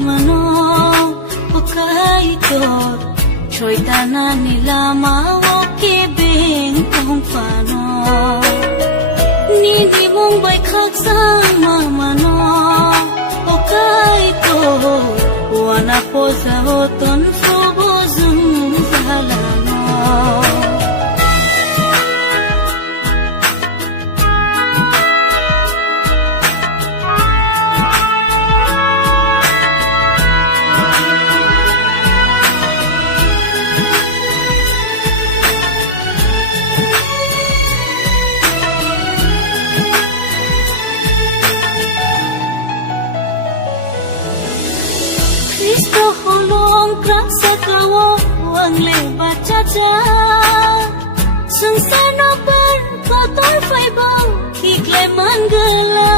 mano Pakaito Choy tanan nila mawoke beng kong pano Nindi mong bay kagsang mamano Pakaito Wana po sa hoton fubo zung zalano Kristo hulong krak sa kawo ang lebat caca Sung sano per kotor fai bau kiklay manggala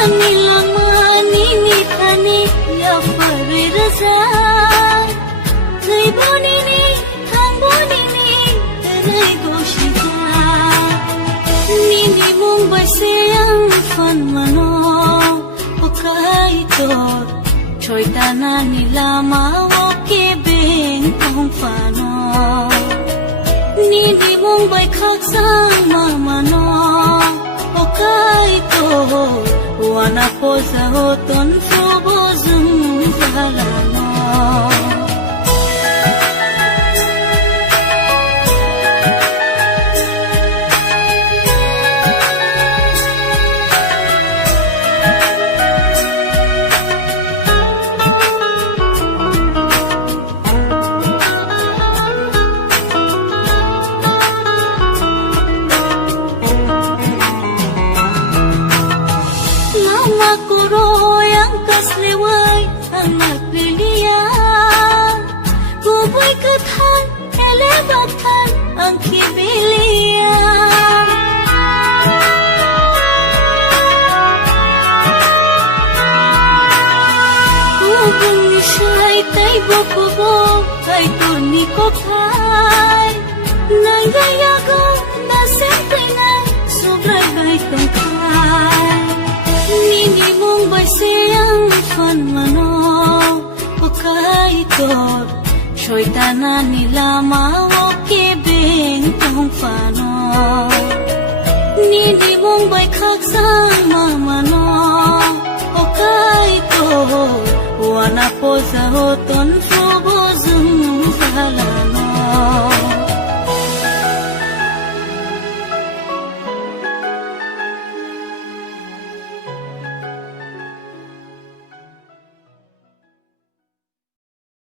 Anilang maninitani ya pari raza Ngay bonini hang bonini teray goshita Nini mong baysayang fan mano Pakaito Choy tanan nila mawoke beng kong pano Nini mong bay kagsang mamano Pakaito Wana po sa hoton fubo zung zalano Makuro yang kasleway ang nagliliyan Kuboy kathan, elebatan ang kibiliyan Kubong ni siya'y tay bokubo ay tuni ko pay Nanggayago na siyempre na sobrang kahit tungkay Nini mong baysayang fan mano Pakaito Choy tanan nila mawoke beng kong pano Nini mong bay kagsang mamano Pakaito Wana po sa hoton fubo zung zala